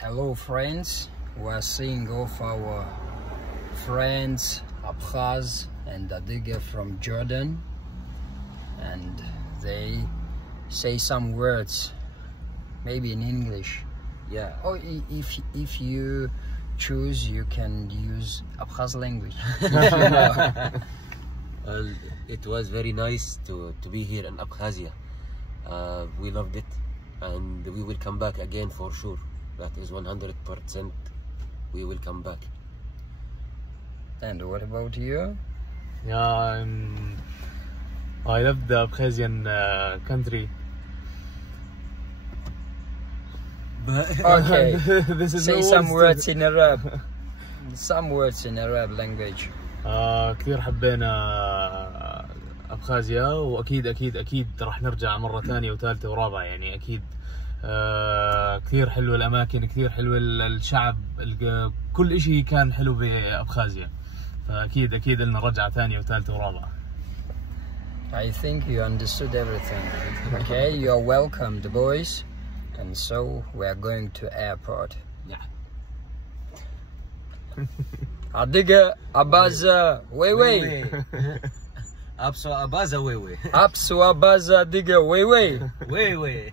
Hello friends, we are seeing off our friends Abkhaz and Adiga from Jordan, and they say some words maybe in English. Yeah, or if you choose, you can use Abkhaz language. Well, it was very nice to be here in Abkhazia. We loved it, and we will come back again for sure. That is 100%. We will come back. And what about you? Yeah, I love the Abkhazian country. Okay, This is say no some words to- in Arab. Some words in Arab language. كثير حبينا أبخازيا، وأكيد أكيد أكيد راح نرجع مرة ثانية وثالثة ورابعة، يعني أكيد. كثير حلوة الأماكن، كثير حلوة الشعب، كل إشي كان حلو بأبخازيا، فأكيد أكيد لنا رجعة ثانية وثالثة ورابعة. I think you understood everything. Okay, you're welcome, the boys. And so we are going to airport. Yeah. Adiga Abaza, way. Abso Abaza, way. Apsu Abaza, Adiga, way. Way.